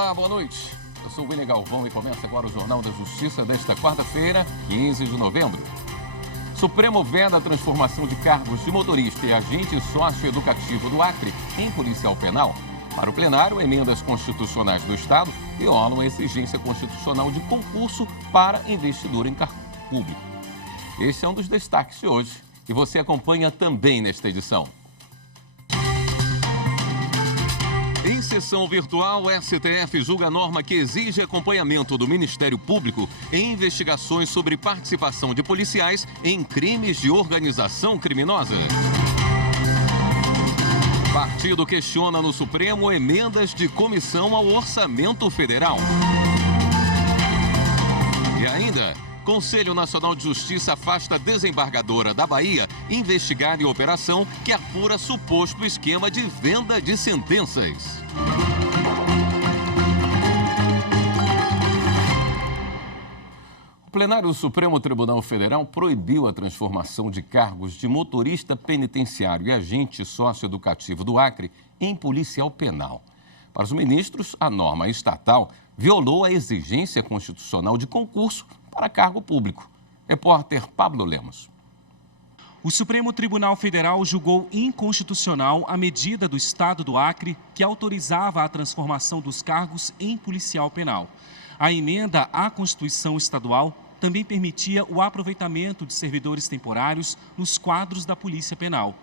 Olá, boa noite. Eu sou o William Galvão e começa agora o Jornal da Justiça desta quarta-feira, 15 de novembro. Supremo veda a transformação de cargos de motorista e agente socioeducativo do Acre em policial penal. Para o plenário, emendas constitucionais do Estado violam a exigência constitucional de concurso para investidor em cargo público. Este é um dos destaques de hoje e você acompanha também nesta edição. Em sessão virtual, o STF julga a norma que exige acompanhamento do Ministério Público em investigações sobre participação de policiais em crimes de organização criminosa. Partido questiona no Supremo emendas de comissão ao Orçamento Federal. E ainda, Conselho Nacional de Justiça afasta a desembargadora da Bahia investigada em operação que apura suposto esquema de venda de sentenças. O plenário do Supremo Tribunal Federal proibiu a transformação de cargos de motorista penitenciário e agente socioeducativo do Acre em policial penal. Para os ministros, a norma estatal violou a exigência constitucional de concurso para cargo público. Repórter Pablo Lemos. O Supremo Tribunal Federal julgou inconstitucional a medida do Estado do Acre que autorizava a transformação dos cargos em policial penal. A emenda à Constituição Estadual também permitia o aproveitamento de servidores temporários nos quadros da Polícia Penal.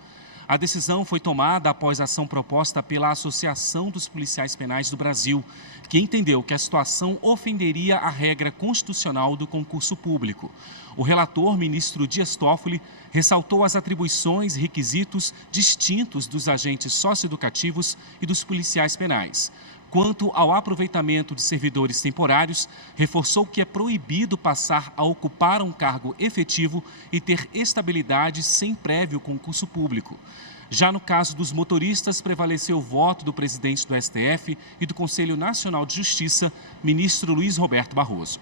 A decisão foi tomada após a ação proposta pela Associação dos Policiais Penais do Brasil, que entendeu que a situação ofenderia a regra constitucional do concurso público. O relator, ministro Dias Toffoli, ressaltou as atribuições e requisitos distintos dos agentes socioeducativos e dos policiais penais. Quanto ao aproveitamento de servidores temporários, reforçou que é proibido passar a ocupar um cargo efetivo e ter estabilidade sem prévio concurso público. Já no caso dos motoristas, prevaleceu o voto do presidente do STF e do Conselho Nacional de Justiça, ministro Luiz Roberto Barroso.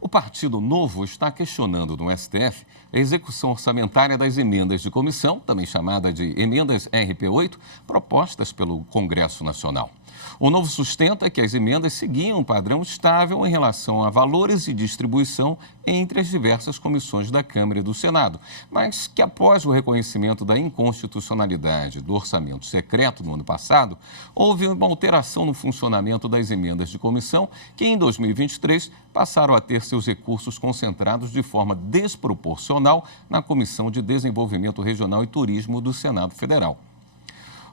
O Partido Novo está questionando no STF a execução orçamentária das emendas de comissão, também chamada de emendas RP8, propostas pelo Congresso Nacional. O Novo sustenta que as emendas seguiam um padrão estável em relação a valores e distribuição entre as diversas comissões da Câmara e do Senado, mas que após o reconhecimento da inconstitucionalidade do orçamento secreto no ano passado, houve uma alteração no funcionamento das emendas de comissão que em 2023 passaram a ter seus recursos concentrados de forma desproporcional na Comissão de Desenvolvimento Regional e Turismo do Senado Federal.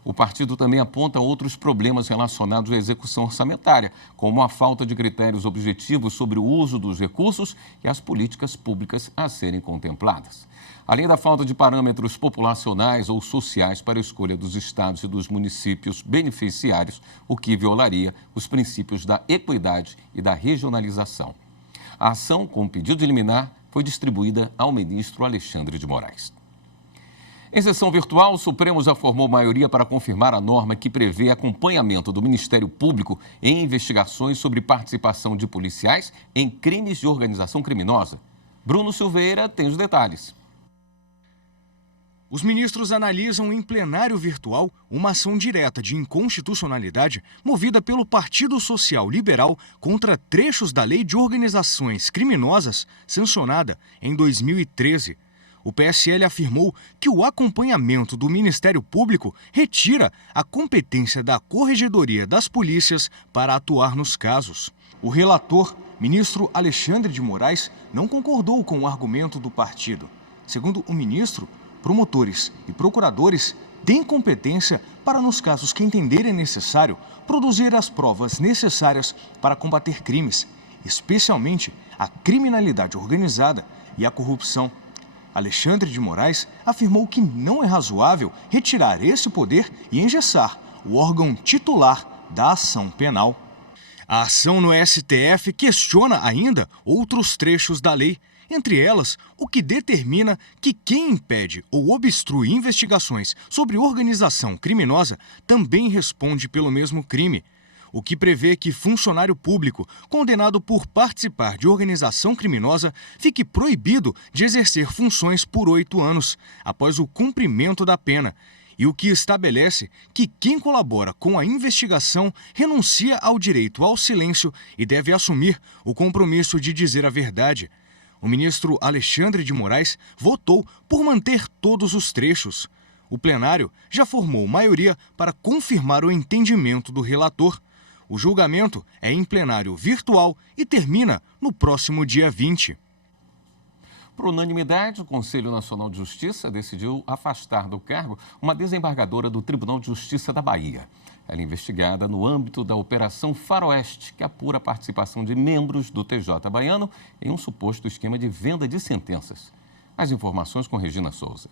O partido também aponta outros problemas relacionados à execução orçamentária, como a falta de critérios objetivos sobre o uso dos recursos e as políticas públicas a serem contempladas. Além da falta de parâmetros populacionais ou sociais para a escolha dos estados e dos municípios beneficiários, o que violaria os princípios da equidade e da regionalização. A ação, com pedido de liminar, foi distribuída ao ministro Alexandre de Moraes. Em sessão virtual, o Supremo já formou maioria para confirmar a norma que prevê acompanhamento do Ministério Público em investigações sobre participação de policiais em crimes de organização criminosa. Bruno Silveira tem os detalhes. Os ministros analisam em plenário virtual uma ação direta de inconstitucionalidade movida pelo Partido Social Liberal contra trechos da Lei de Organizações Criminosas, sancionada em 2013. O PSL afirmou que o acompanhamento do Ministério Público retira a competência da Corregedoria das Polícias para atuar nos casos. O relator, ministro Alexandre de Moraes, não concordou com o argumento do partido. Segundo o ministro, promotores e procuradores têm competência para, nos casos que entenderem necessário, produzir as provas necessárias para combater crimes, especialmente a criminalidade organizada e a corrupção. Alexandre de Moraes afirmou que não é razoável retirar esse poder e engessar o órgão titular da ação penal. A ação no STF questiona ainda outros trechos da lei, entre elas o que determina que quem impede ou obstrui investigações sobre organização criminosa também responde pelo mesmo crime. O que prevê que funcionário público condenado por participar de organização criminosa fique proibido de exercer funções por 8 anos, após o cumprimento da pena, e o que estabelece que quem colabora com a investigação renuncia ao direito ao silêncio e deve assumir o compromisso de dizer a verdade. O ministro Alexandre de Moraes votou por manter todos os trechos. O plenário já formou maioria para confirmar o entendimento do relator. O julgamento é em plenário virtual e termina no próximo dia 20. Por unanimidade, o Conselho Nacional de Justiça decidiu afastar do cargo uma desembargadora do Tribunal de Justiça da Bahia. Ela é investigada no âmbito da Operação Faroeste, que apura a participação de membros do TJ baiano em um suposto esquema de venda de sentenças. As informações com Regina Souza.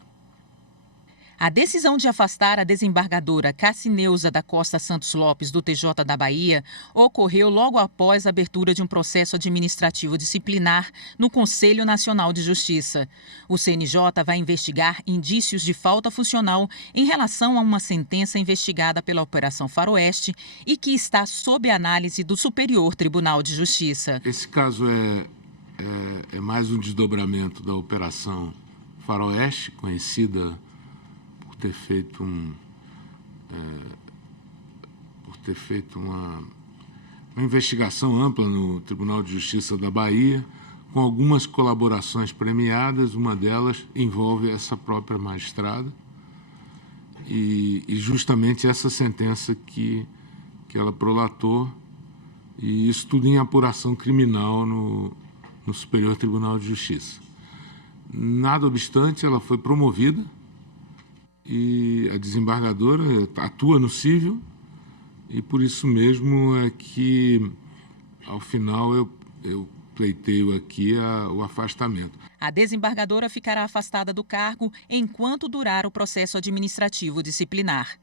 A decisão de afastar a desembargadora Cassineuza da Costa Santos Lopes do TJ da Bahia ocorreu logo após a abertura de um processo administrativo disciplinar no Conselho Nacional de Justiça. O CNJ vai investigar indícios de falta funcional em relação a uma sentença investigada pela Operação Faroeste e que está sob análise do Superior Tribunal de Justiça. Esse caso é mais um desdobramento da Operação Faroeste, conhecida ter feito uma investigação ampla no Tribunal de Justiça da Bahia, com algumas colaborações premiadas. Uma delas envolve essa própria magistrada e justamente essa sentença que ela prolatou, e isso tudo em apuração criminal no Superior Tribunal de Justiça. Nada obstante, ela foi promovida e a desembargadora atua no cível, e por isso mesmo é que, ao final, eu pleiteio aqui o afastamento. A desembargadora ficará afastada do cargo enquanto durar o processo administrativo disciplinar.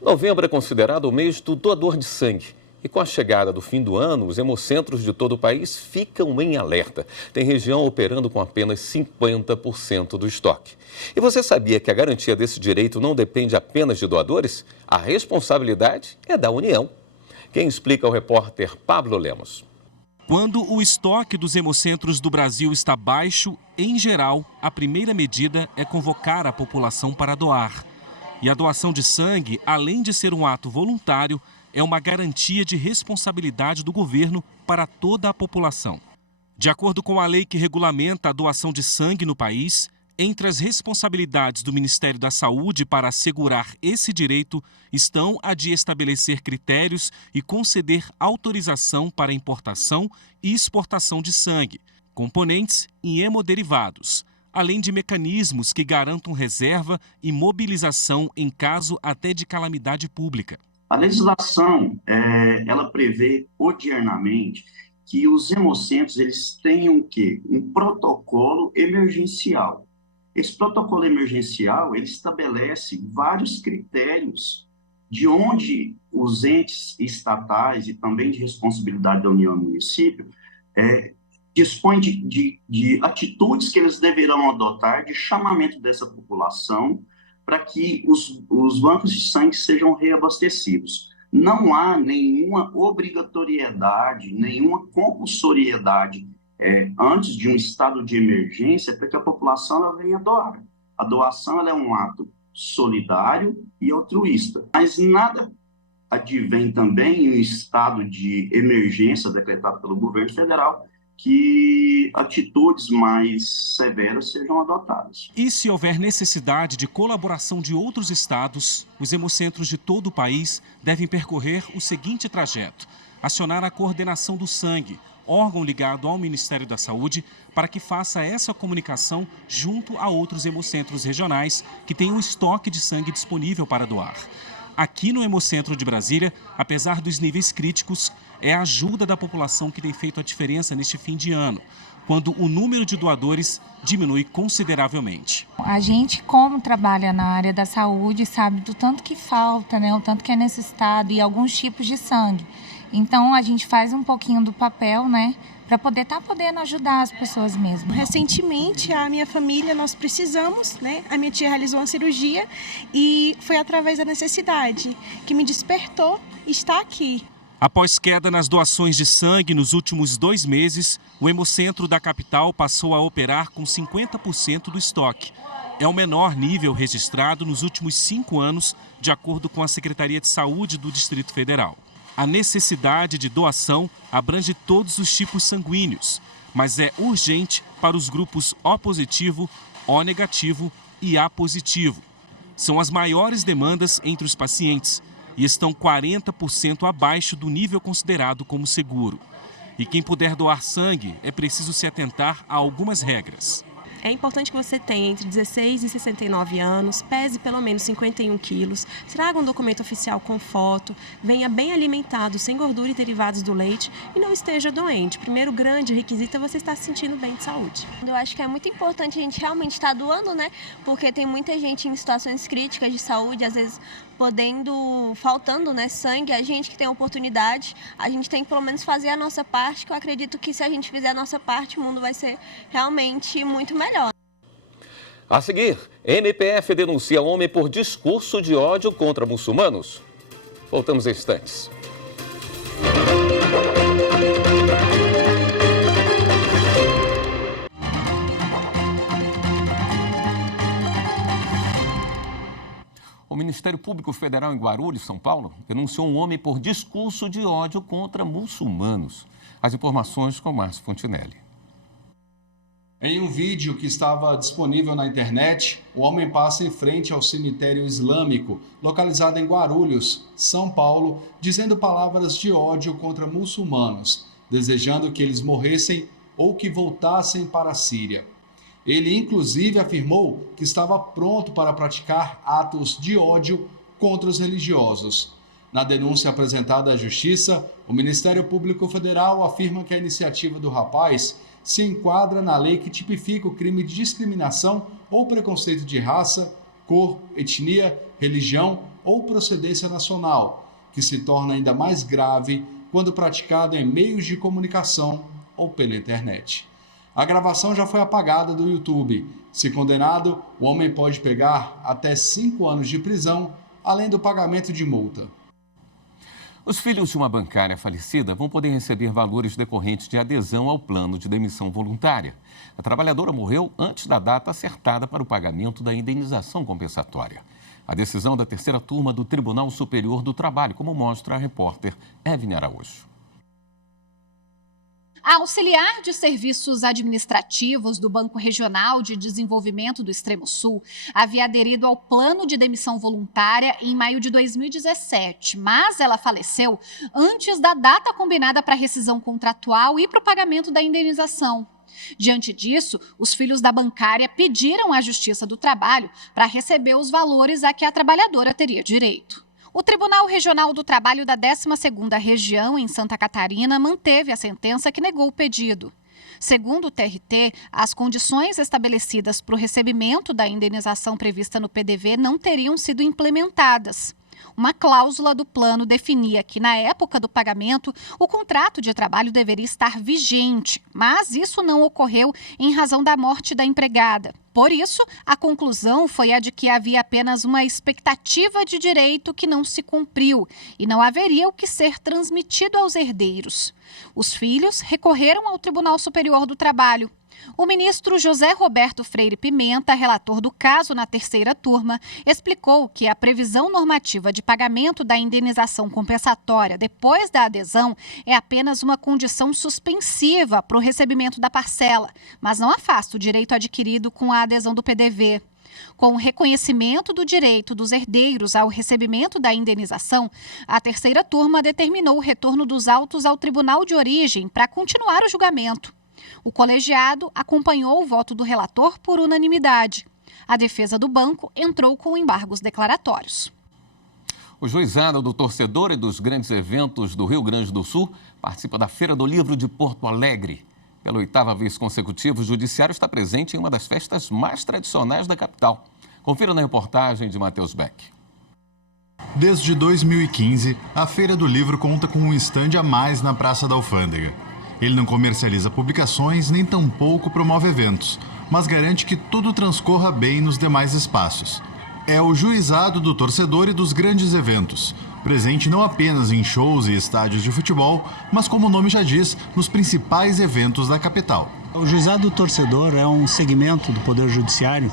Novembro é considerado o mês do doador de sangue. E com a chegada do fim do ano, os hemocentros de todo o país ficam em alerta. Tem região operando com apenas 50% do estoque. E você sabia que a garantia desse direito não depende apenas de doadores? A responsabilidade é da União. Quem explica é o repórter Pablo Lemos. Quando o estoque dos hemocentros do Brasil está baixo, em geral, a primeira medida é convocar a população para doar. E a doação de sangue, além de ser um ato voluntário, é uma garantia de responsabilidade do governo para toda a população. De acordo com a lei que regulamenta a doação de sangue no país, entre as responsabilidades do Ministério da Saúde para assegurar esse direito estão a de estabelecer critérios e conceder autorização para importação e exportação de sangue, componentes e hemoderivados, além de mecanismos que garantam reserva e mobilização em caso até de calamidade pública. A legislação, ela prevê odiernamente que os hemocentros eles tenham o quê? Um protocolo emergencial. Esse protocolo emergencial ele estabelece vários critérios de onde os entes estatais e também de responsabilidade da União e do município dispõem de atitudes que eles deverão adotar de chamamento dessa população para que os bancos de sangue sejam reabastecidos. Não há nenhuma obrigatoriedade, nenhuma compulsoriedade antes de um estado de emergência para que a população ela venha doar. A doação ela é um ato solidário e altruísta, mas nada advém também em um estado de emergência decretado pelo governo federal que atitudes mais severas sejam adotadas. E se houver necessidade de colaboração de outros estados, os hemocentros de todo o país devem percorrer o seguinte trajeto: acionar a coordenação do sangue, órgão ligado ao Ministério da Saúde, para que faça essa comunicação junto a outros hemocentros regionais que tenham estoque de sangue disponível para doar. Aqui no Hemocentro de Brasília, apesar dos níveis críticos, é a ajuda da população que tem feito a diferença neste fim de ano, quando o número de doadores diminui consideravelmente. A gente, como trabalha na área da saúde, sabe do tanto que falta, né, o tanto que é necessitado e alguns tipos de sangue. Então, a gente faz um pouquinho do papel, né, para poder estar podendo ajudar as pessoas mesmo. Recentemente, a minha família, nós precisamos, né? A minha tia realizou uma cirurgia e foi através da necessidade que me despertou estar aqui. Após queda nas doações de sangue nos últimos 2 meses, o Hemocentro da capital passou a operar com 50% do estoque. É o menor nível registrado nos últimos 5 anos, de acordo com a Secretaria de Saúde do Distrito Federal. A necessidade de doação abrange todos os tipos sanguíneos, mas é urgente para os grupos O positivo, O negativo e A positivo. São as maiores demandas entre os pacientes e estão 40% abaixo do nível considerado como seguro. E quem puder doar sangue, é preciso se atentar a algumas regras. É importante que você tenha entre 16 e 69 anos, pese pelo menos 51 quilos, traga um documento oficial com foto, venha bem alimentado, sem gordura e derivados do leite e não esteja doente. O primeiro grande requisito é você estar se sentindo bem de saúde. Eu acho que é muito importante a gente realmente estar doando, né? Porque tem muita gente em situações críticas de saúde, às vezes faltando, né, sangue. A gente que tem a oportunidade, a gente tem que pelo menos fazer a nossa parte, que eu acredito que se a gente fizer a nossa parte, o mundo vai ser realmente muito melhor. A seguir, MPF denuncia homem por discurso de ódio contra muçulmanos. Voltamos em instantes. O Ministério Público Federal em Guarulhos, São Paulo, denunciou um homem por discurso de ódio contra muçulmanos. As informações com Márcio Fontinelli. Em um vídeo que estava disponível na internet, o homem passa em frente ao cemitério islâmico, localizado em Guarulhos, São Paulo, dizendo palavras de ódio contra muçulmanos, desejando que eles morressem ou que voltassem para a Síria. Ele, inclusive, afirmou que estava pronto para praticar atos de ódio contra os religiosos. Na denúncia apresentada à Justiça, o Ministério Público Federal afirma que a iniciativa do rapaz se enquadra na lei que tipifica o crime de discriminação ou preconceito de raça, cor, etnia, religião ou procedência nacional, que se torna ainda mais grave quando praticado em meios de comunicação ou pela internet. A gravação já foi apagada do YouTube. Se condenado, o homem pode pegar até 5 anos de prisão, além do pagamento de multa. Os filhos de uma bancária falecida vão poder receber valores decorrentes de adesão ao plano de demissão voluntária. A trabalhadora morreu antes da data acertada para o pagamento da indenização compensatória. A decisão da 3ª turma do Tribunal Superior do Trabalho, como mostra a repórter Evne Araújo. A auxiliar de serviços administrativos do Banco Regional de Desenvolvimento do Extremo Sul havia aderido ao plano de demissão voluntária em maio de 2017, mas ela faleceu antes da data combinada para a rescisão contratual e para o pagamento da indenização. Diante disso, os filhos da bancária pediram à Justiça do Trabalho para receber os valores a que a trabalhadora teria direito. O Tribunal Regional do Trabalho da 12ª Região, em Santa Catarina, manteve a sentença que negou o pedido. Segundo o TRT, as condições estabelecidas para o recebimento da indenização prevista no PDV não teriam sido implementadas. Uma cláusula do plano definia que, na época do pagamento, o contrato de trabalho deveria estar vigente, mas isso não ocorreu em razão da morte da empregada. Por isso, a conclusão foi a de que havia apenas uma expectativa de direito que não se cumpriu e não haveria o que ser transmitido aos herdeiros. Os filhos recorreram ao Tribunal Superior do Trabalho. O ministro José Roberto Freire Pimenta, relator do caso na 3ª turma, explicou que a previsão normativa de pagamento da indenização compensatória depois da adesão é apenas uma condição suspensiva para o recebimento da parcela, mas não afasta o direito adquirido com a adesão do PDV. Com o reconhecimento do direito dos herdeiros ao recebimento da indenização, a 3ª turma determinou o retorno dos autos ao tribunal de origem para continuar o julgamento. O colegiado acompanhou o voto do relator por unanimidade. A defesa do banco entrou com embargos declaratórios. O juizado do torcedor e dos grandes eventos do Rio Grande do Sul participa da Feira do Livro de Porto Alegre. Pela 8ª vez consecutiva, o judiciário está presente em uma das festas mais tradicionais da capital. Confira na reportagem de Matheus Beck. Desde 2015, a Feira do Livro conta com um estande a mais na Praça da Alfândega. Ele não comercializa publicações nem tampouco promove eventos, mas garante que tudo transcorra bem nos demais espaços. É o juizado do torcedor e dos grandes eventos. presente não apenas em shows e estádios de futebol, mas, como o nome já diz, nos principais eventos da capital. O Juizado do Torcedor é um segmento do Poder Judiciário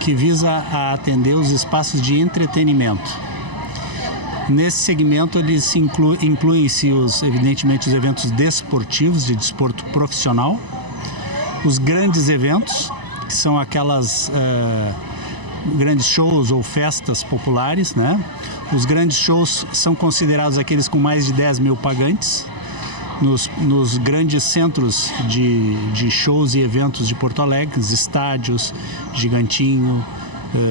que visa a atender os espaços de entretenimento. Nesse segmento, eles incluem-se, evidentemente, os eventos desportivos, de desporto profissional, os grandes eventos, que são aquelas grandes shows ou festas populares, né? Os grandes shows são considerados aqueles com mais de 10 mil pagantes. Nos grandes centros de shows e eventos de Porto Alegre, os estádios, Gigantinho,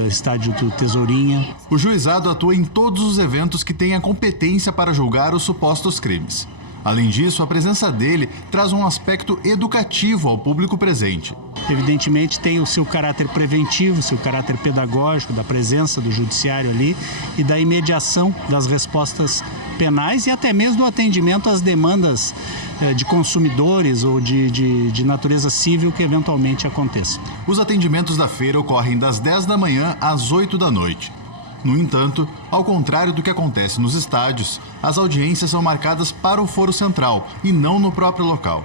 estádio do Tesourinha. O juizado atua em todos os eventos que têm a competência para julgar os supostos crimes. Além disso, a presença dele traz um aspecto educativo ao público presente. Evidentemente tem o seu caráter preventivo, o seu caráter pedagógico, da presença do judiciário ali e da imediação das respostas penais e até mesmo do atendimento às demandas de consumidores ou de natureza civil que eventualmente aconteçam. Os atendimentos da feira ocorrem das 10 da manhã às 8 da noite. No entanto, ao contrário do que acontece nos estádios, as audiências são marcadas para o foro central e não no próprio local.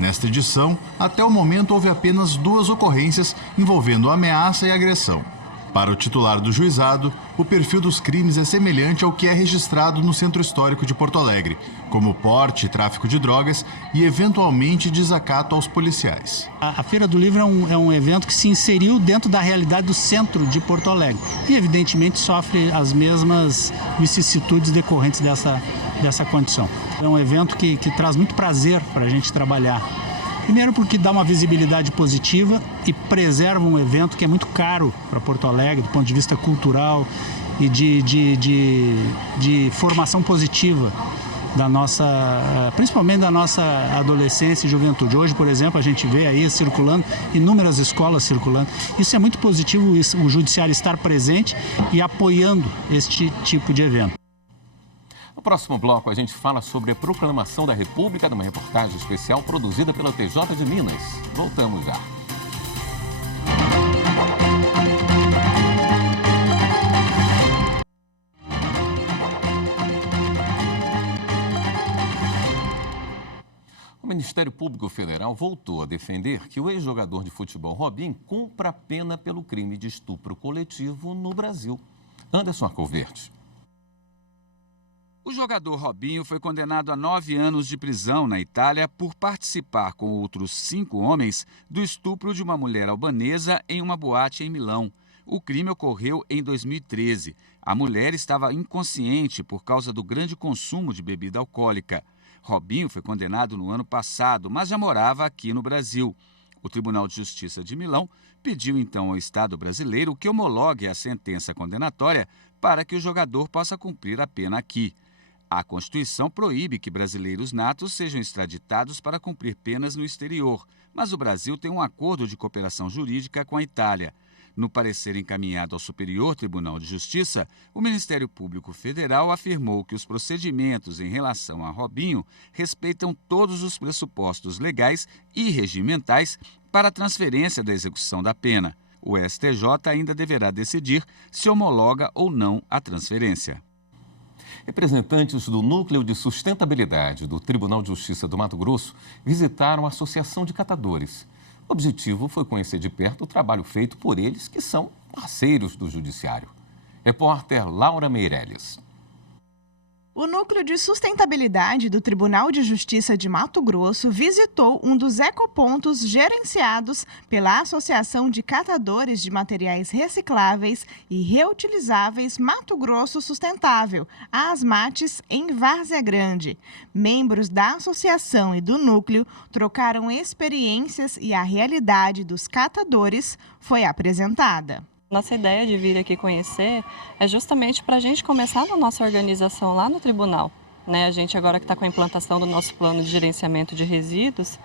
Nesta edição, até o momento houve apenas 2 ocorrências envolvendo ameaça e agressão. Para o titular do juizado, o perfil dos crimes é semelhante ao que é registrado no Centro Histórico de Porto Alegre, como porte e tráfico de drogas e, eventualmente, desacato aos policiais. A Feira do Livro é um evento que se inseriu dentro da realidade do centro de Porto Alegre e, evidentemente, sofre as mesmas vicissitudes decorrentes dessa condição. É um evento que traz muito prazer para a gente trabalhar. Primeiro porque dá uma visibilidade positiva e preserva um evento que é muito caro para Porto Alegre, do ponto de vista cultural e de formação positiva da nossa, principalmente da nossa adolescência e juventude. Hoje, por exemplo, a gente vê aí circulando, inúmeras escolas circulando. Isso é muito positivo, o judiciário estar presente e apoiando este tipo de evento. No próximo bloco, a gente fala sobre a proclamação da República, numa reportagem especial produzida pela TJ de Minas. Voltamos já. O Ministério Público Federal voltou a defender que o ex-jogador de futebol Robinho cumpra a pena pelo crime de estupro coletivo no Brasil. Anderson Arcoverde. O jogador Robinho foi condenado a 9 anos de prisão na Itália por participar com outros 5 homens do estupro de uma mulher albanesa em uma boate em Milão. O crime ocorreu em 2013. A mulher estava inconsciente por causa do grande consumo de bebida alcoólica. Robinho foi condenado no ano passado, mas já morava aqui no Brasil. O Tribunal de Justiça de Milão pediu então ao Estado brasileiro que homologue a sentença condenatória para que o jogador possa cumprir a pena aqui. A Constituição proíbe que brasileiros natos sejam extraditados para cumprir penas no exterior, mas o Brasil tem um acordo de cooperação jurídica com a Itália. No parecer encaminhado ao Superior Tribunal de Justiça, o Ministério Público Federal afirmou que os procedimentos em relação a Robinho respeitam todos os pressupostos legais e regimentais para a transferência da execução da pena. O STJ ainda deverá decidir se homologa ou não a transferência. Representantes do Núcleo de Sustentabilidade do Tribunal de Justiça do Mato Grosso visitaram a Associação de Catadores. O objetivo foi conhecer de perto o trabalho feito por eles, que são parceiros do Judiciário. Repórter Laura Meirelles. O Núcleo de Sustentabilidade do Tribunal de Justiça de Mato Grosso visitou um dos ecopontos gerenciados pela Associação de Catadores de Materiais Recicláveis e Reutilizáveis Mato Grosso Sustentável, a ASMATES, em Várzea Grande. Membros da associação e do núcleo trocaram experiências e a realidade dos catadores foi apresentada. Nossa ideia de vir aqui conhecer é justamente para a gente começar na nossa organização lá no tribunal. A gente agora que está com a implantação do nosso plano de gerenciamento de resíduos,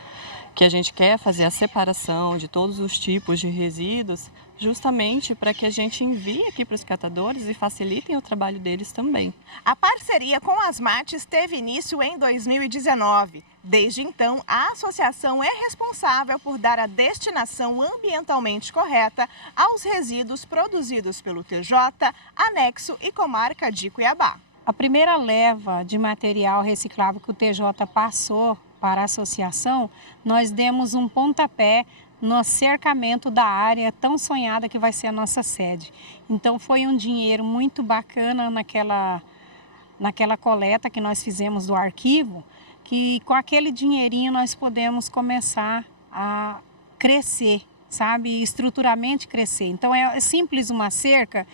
que a gente quer fazer a separação de todos os tipos de resíduos, justamente para que a gente envie aqui para os catadores e facilitem o trabalho deles também. A parceria com as ASMATES teve início em 2019. Desde então, a associação é responsável por dar a destinação ambientalmente correta aos resíduos produzidos pelo TJ, Anexo e Comarca de Cuiabá. A primeira leva de material reciclável que o TJ passou para a associação, nós demos um pontapé no cercamento da área tão sonhada que vai ser a nossa sede. Então foi um dinheiro muito bacana naquela coleta que nós fizemos do arquivo, que com aquele dinheirinho nós podemos começar a crescer, sabe? Estruturalmente crescer. Então é simples uma cerca?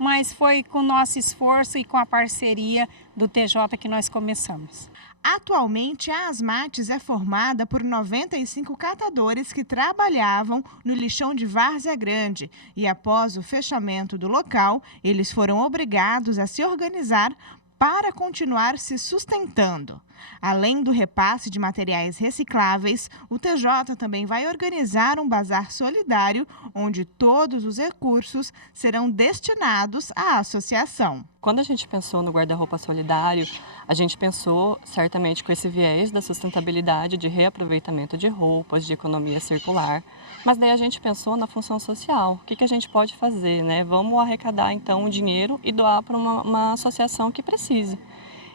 Mas foi com o nosso esforço e com a parceria do TJ que nós começamos. Atualmente, a Asmates é formada por 95 catadores que trabalhavam no lixão de Várzea Grande e, após o fechamento do local, eles foram obrigados a se organizar para continuar se sustentando. Além do repasse de materiais recicláveis, o TJ também vai organizar um bazar solidário, onde todos os recursos serão destinados à associação. Quando a gente pensou no guarda-roupa solidário, a gente pensou certamente com esse viés da sustentabilidade, de reaproveitamento de roupas, de economia circular, mas daí a gente pensou na função social. O que a gente pode fazer, né? Vamos arrecadar então o dinheiro e doar para uma associação que precise.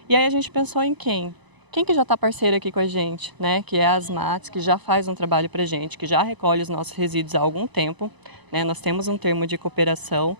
E aí a gente pensou em quem? Quem que já está parceiro aqui com a gente, né? Que é a Asmates, que já faz um trabalho para a gente, que já recolhe os nossos resíduos há algum tempo, né? Nós temos um termo de cooperação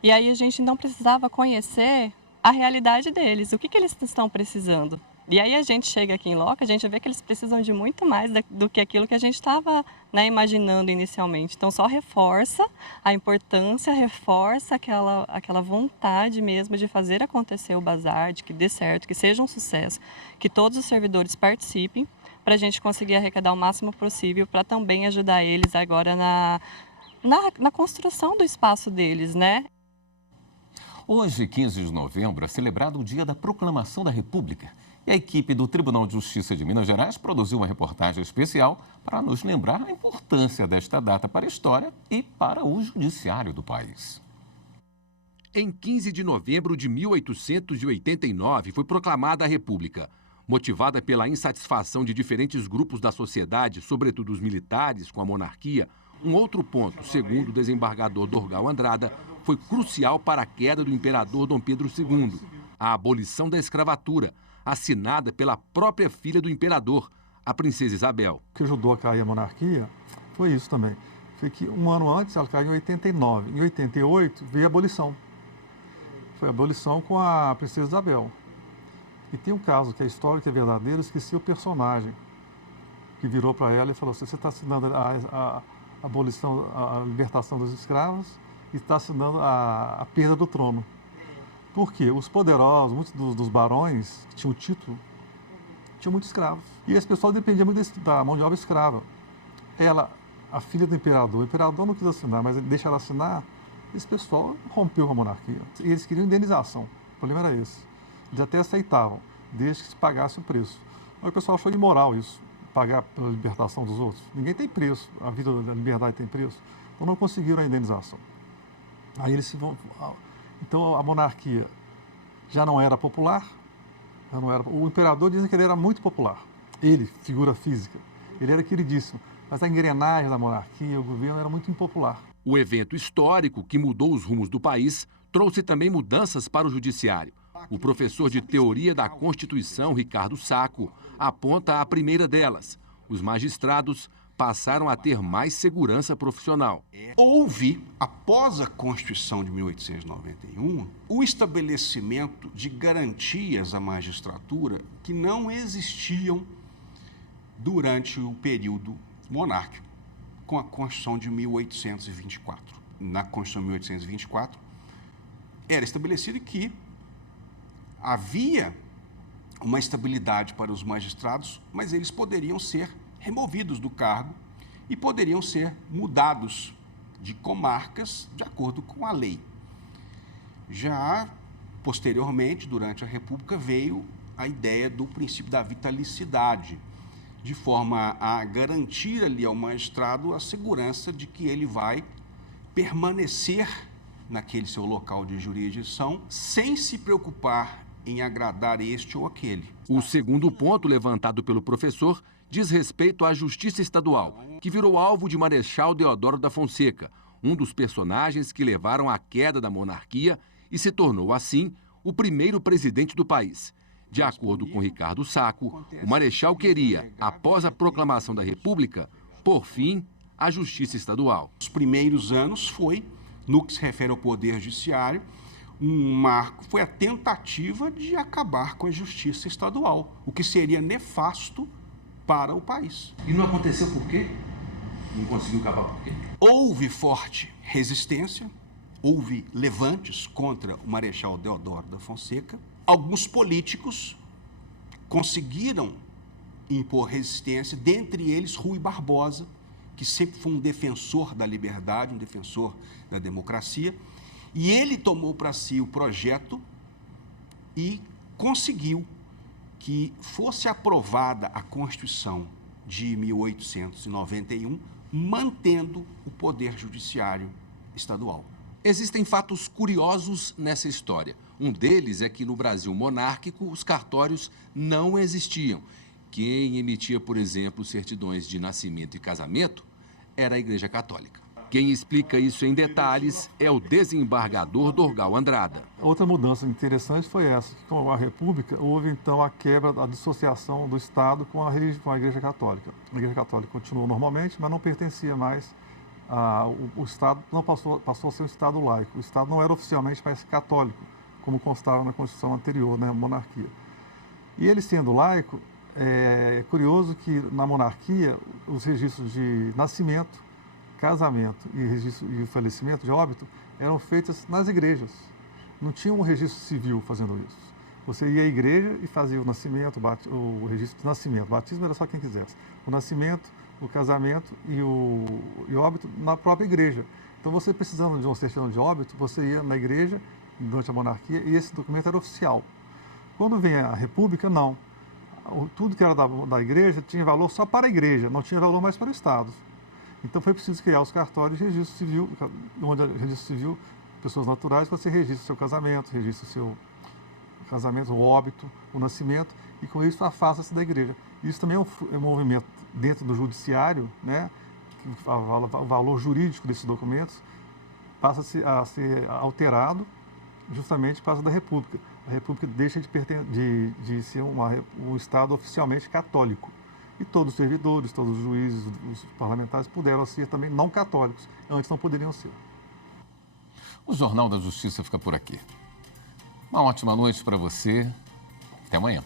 e aí a gente não precisava conhecer a realidade deles, o que eles estão precisando. E aí a gente chega aqui em loco, a gente vê que eles precisam de muito mais do que aquilo que a gente estava, né, imaginando inicialmente. Então só reforça a importância, reforça aquela vontade mesmo de fazer acontecer o bazar, de que dê certo, que seja um sucesso, que todos os servidores participem, para a gente conseguir arrecadar o máximo possível, para também ajudar eles agora na construção do espaço deles, né? Hoje, 15 de novembro, é celebrado o Dia da Proclamação da República. E a equipe do Tribunal de Justiça de Minas Gerais produziu uma reportagem especial para nos lembrar a importância desta data para a história e para o judiciário do país. Em 15 de novembro de 1889 foi proclamada a República. Motivada pela insatisfação de diferentes grupos da sociedade, sobretudo os militares, com a monarquia, um outro ponto, segundo o desembargador Dorgal Andrada, foi crucial para a queda do imperador Dom Pedro II, a abolição da escravatura, assinada pela própria filha do imperador, a princesa Isabel. O que ajudou a cair a monarquia foi isso também. Foi que um ano antes ela caiu em 89. Em 88 veio a abolição. Foi a abolição com a princesa Isabel. E tem um caso que é histórico, que é verdadeiro, esqueci o personagem que virou para ela e falou: você está assinando a abolição, a libertação dos escravos e está assinando a perda do trono. Por quê? Os poderosos, muitos dos barões que tinham título, tinham muitos escravos. E esse pessoal dependia muito da mão de obra escrava. Ela, a filha do imperador, o imperador não quis assinar, mas ele deixa ela assinar, esse pessoal rompeu com a monarquia. E eles queriam indenização. O problema era esse. Eles até aceitavam, desde que se pagasse o preço. Mas o pessoal achou imoral isso, pagar pela libertação dos outros. Ninguém tem preço, a vida da liberdade tem preço. Então não conseguiram a indenização. Aí eles se vão... Então a monarquia já não era popular, o imperador dizem que ele era muito popular, ele, figura física, ele era queridíssimo, mas a engrenagem da monarquia, o governo era muito impopular. O evento histórico que mudou os rumos do país trouxe também mudanças para o judiciário. O professor de Teoria da Constituição, Ricardo Sacco, aponta a primeira delas. Os magistrados passaram a ter mais segurança profissional. Houve, após a Constituição de 1891, o estabelecimento de garantias à magistratura que não existiam durante o período monárquico, com a Constituição de 1824. Na Constituição de 1824, era estabelecido que havia uma estabilidade para os magistrados, mas eles poderiam ser removidos do cargo e poderiam ser mudados de comarcas de acordo com a lei. Já posteriormente, durante a República, veio a ideia do princípio da vitalicidade, de forma a garantir ali ao magistrado a segurança de que ele vai permanecer naquele seu local de jurisdição sem se preocupar em agradar este ou aquele. O segundo ponto levantado pelo professor diz respeito à Justiça Estadual, que virou alvo de Marechal Deodoro da Fonseca, um dos personagens que levaram à queda da monarquia e se tornou, assim, o primeiro presidente do país. De acordo com Ricardo Sacco, o Marechal queria, após a proclamação da República, por fim, a Justiça Estadual. Os primeiros anos foi, no que se refere ao Poder Judiciário, um marco, foi a tentativa de acabar com a Justiça Estadual, o que seria nefasto para o país. E não aconteceu por quê? Não conseguiu acabar por quê? Houve forte resistência, houve levantes contra o Marechal Deodoro da Fonseca. Alguns políticos conseguiram impor resistência, dentre eles Rui Barbosa, que sempre foi um defensor da liberdade, um defensor da democracia, e ele tomou para si o projeto e conseguiu que fosse aprovada a Constituição de 1891, mantendo o Poder Judiciário Estadual. Existem fatos curiosos nessa história. Um deles é que no Brasil monárquico os cartórios não existiam. Quem emitia, por exemplo, certidões de nascimento e casamento era a Igreja Católica. Quem explica isso em detalhes é o desembargador Dorgal Andrada. Outra mudança interessante foi essa, que com a República houve então a quebra da dissociação do Estado com a Igreja Católica. A Igreja Católica continuou normalmente, mas não pertencia mais o Estado, não passou a ser um Estado laico. O Estado não era oficialmente mais católico, como constava na Constituição anterior, né, a monarquia. E ele sendo laico, é curioso que na monarquia os registros de nascimento, casamento e falecimento de óbito eram feitos nas igrejas. Não tinha um registro civil fazendo isso. Você ia à igreja e fazia o nascimento, o registro de nascimento. O batismo era só quem quisesse. O nascimento, o casamento e o óbito na própria igreja. Então, você precisando de uma certidão de óbito, você ia na igreja durante a monarquia e esse documento era oficial. Quando vem a República, não. Tudo que era da igreja tinha valor só para a igreja, não tinha valor mais para o Estado. Então foi preciso criar os cartórios de registro civil, onde registro civil, pessoas naturais, você registra o seu casamento, registra o seu casamento, o óbito, o nascimento, e com isso afasta-se da igreja. Isso também é um movimento dentro do judiciário, né? O valor jurídico desses documentos passa a ser alterado justamente por causa da República. A República deixa de ser um Estado oficialmente católico. E todos os servidores, todos os juízes, os parlamentares puderam ser também não católicos. Antes não poderiam ser. O Jornal da Justiça fica por aqui. Uma ótima noite para você. Até amanhã.